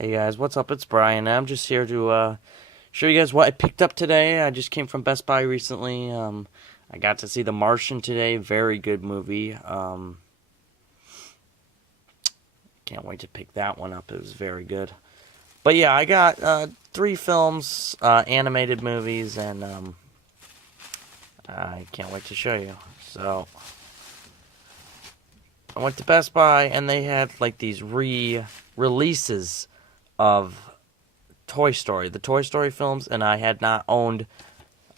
Hey guys, what's up? It's Brian. I'm just here to show you guys what I picked up today. I just came from Best Buy recently. I got to see The Martian today. Very good movie. Can't wait to pick that one up. It was very good. But yeah, I got three films, animated movies, and I can't wait to show you. So I went to Best Buy and they had like these re-releases of Toy Story, the Toy Story films, and I had not owned.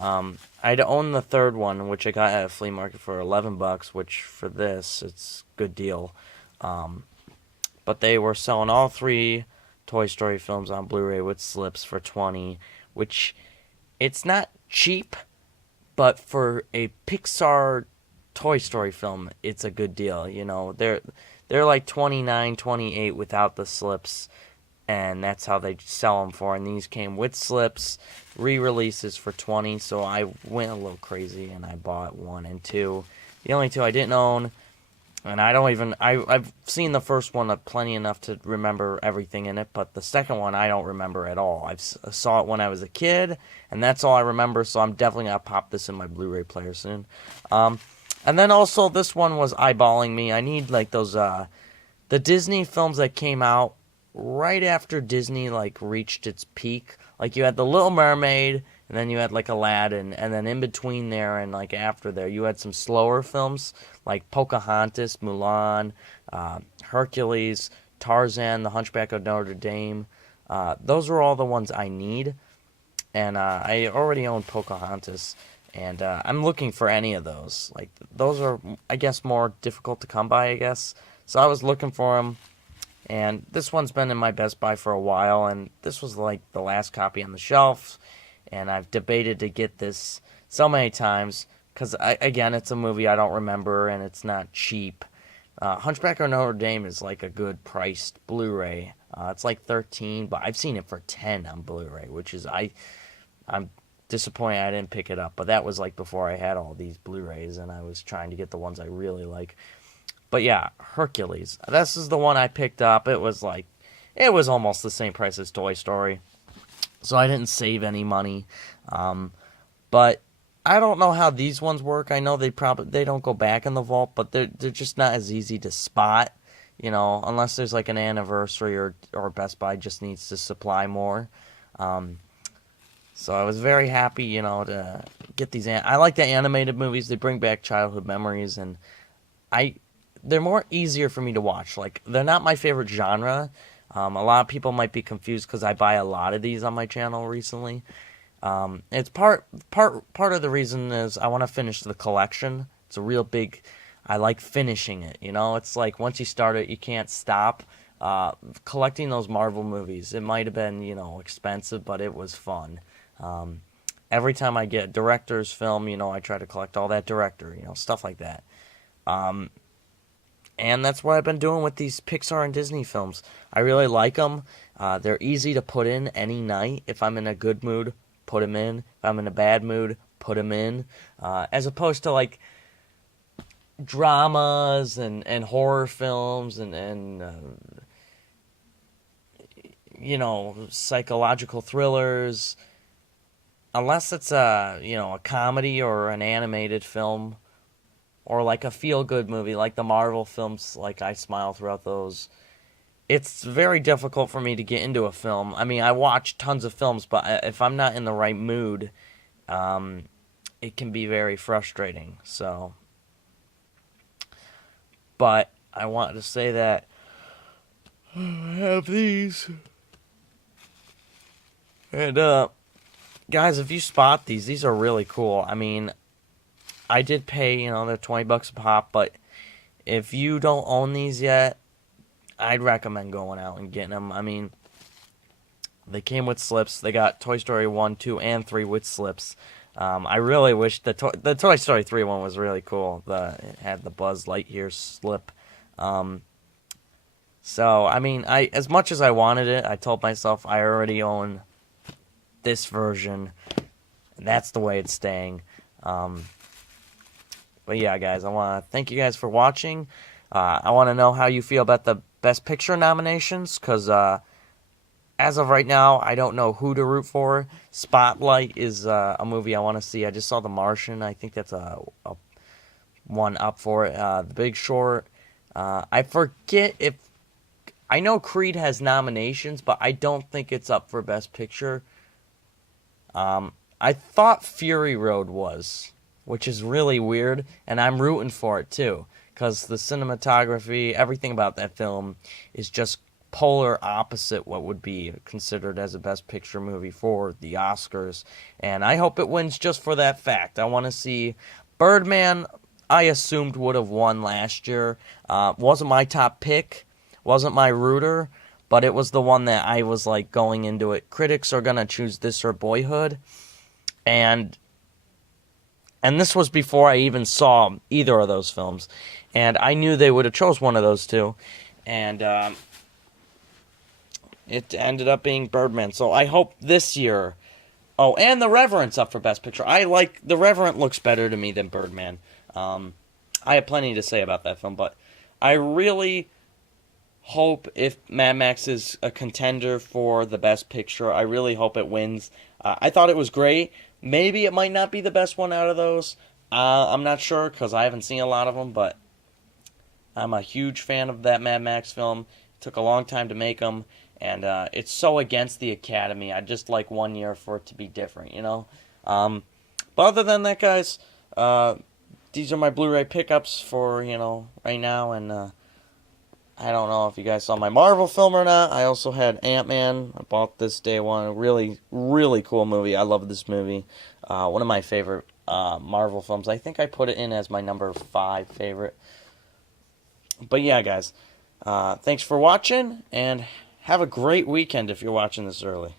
I'd owned the third one, which I got at a flea market for $11, which for this it's a good deal. But they were selling all three Toy Story films on Blu Ray with slips for $20, which it's not cheap, but for a Pixar Toy Story film, it's a good deal. You know, they're like 29, 28 without the slips, and that's how they sell them for. And these came with slips, re-releases for 20. So I went a little crazy and I bought one and two. The only two I didn't own, and I've seen the first one plenty enough to remember everything in it, but the second one I don't remember at all. I saw it when I was a kid, and that's all I remember. So I'm definitely gonna pop this in my Blu-ray player soon. And then also this one was eyeballing me. I need like those the Disney films that came out right after Disney like reached its peak. Like you had The Little Mermaid, and then you had like Aladdin, and then in between there and like after there you had some slower films like Pocahontas, Mulan, Hercules, Tarzan, The Hunchback of Notre Dame. Those are all the ones I need, and I already own Pocahontas, and I'm looking for any of those. Like those are, I guess, more difficult to come by, I guess. So I was looking for them. And this one's been in my Best Buy for a while, and this was like the last copy on the shelf, and I've debated to get this so many times, because, again, it's a movie I don't remember, and it's not cheap. Hunchback of Notre Dame is like a good priced Blu-ray. It's like 13, but I've seen it for 10 on Blu-ray, which is, I'm disappointed I didn't pick it up, but that was like before I had all these Blu-rays, and I was trying to get the ones I really like. But yeah, Hercules. This is the one I picked up. It was almost the same price as Toy Story. So I didn't save any money. But I don't know how these ones work. I know they don't go back in the vault, but they're just not as easy to spot, you know, unless there's like an anniversary or Best Buy just needs to supply more. So I was very happy, you know, to get these. I like the animated movies. They bring back childhood memories, and they're more easier for me to watch. Like, they're not my favorite genre. A lot of people might be confused because I buy a lot of these on my channel recently. It's part of the reason is I want to finish the collection. It's a real big. I like finishing it. You know, it's like once you start it, you can't stop. Collecting those Marvel movies, it might have been, you know, expensive, but it was fun. Every time I get a director's film, you know, I try to collect all that director, you know, stuff like that. And that's what I've been doing with these Pixar and Disney films. I really like them. They're easy to put in any night. If I'm in a good mood, put them in. If I'm in a bad mood, put them in. As opposed to like dramas and horror films and you know, psychological thrillers. Unless it's you know, a comedy or an animated film, or like a feel-good movie, like the Marvel films, like I smile throughout those. It's very difficult for me to get into a film. I mean, I watch tons of films, but if I'm not in the right mood, it can be very frustrating. So, but I wanted to say that I have these. And, guys, if you spot these are really cool. I mean, I did pay, you know, they're $20 a pop, but if you don't own these yet, I'd recommend going out and getting them. I mean, they came with slips. They got Toy Story 1, 2, and 3 with slips. I really wish the Toy Story 3 one was really cool. It had the Buzz Lightyear slip. So, I mean, as much as I wanted it, I told myself I already own this version. And that's the way it's staying. But yeah, guys, I want to thank you guys for watching. I want to know how you feel about the Best Picture nominations, because as of right now, I don't know who to root for. Spotlight is a movie I want to see. I just saw The Martian. I think that's a one up for it. The Big Short. I forget if I know Creed has nominations, but I don't think it's up for Best Picture. I thought Fury Road was, which is really weird, and I'm rooting for it too, because the cinematography, everything about that film is just polar opposite what would be considered as a Best Picture movie for the Oscars, and I hope it wins just for that fact. I want to see Birdman. I assumed would have won last year. Wasn't my top pick, wasn't my rooter, but it was the one that I was like going into it. Critics are gonna choose this or Boyhood, and this was before I even saw either of those films, and I knew they would have chose one of those two, and it ended up being Birdman. So I hope this year. Oh, and The Revenant's up for Best Picture. I like The Revenant, looks better to me than Birdman. I have plenty to say about that film, but I really hope if Mad Max is a contender for the Best Picture, I really hope it wins. I thought it was great. Maybe it might not be the best one out of those. I'm not sure because I haven't seen a lot of them, but I'm a huge fan of that Mad Max film. It took a long time to make them, and it's so against the Academy. I'd just like one year for it to be different, you know? But other than that, guys, these are my Blu Ray pickups for, right now, and I don't know if you guys saw my Marvel film or not. I also had Ant-Man. I bought this day one. A really, really cool movie. I love this movie. One of my favorite Marvel films. I think I put it in as my number 5 favorite. But yeah, guys, thanks for watching, and have a great weekend if you're watching this early.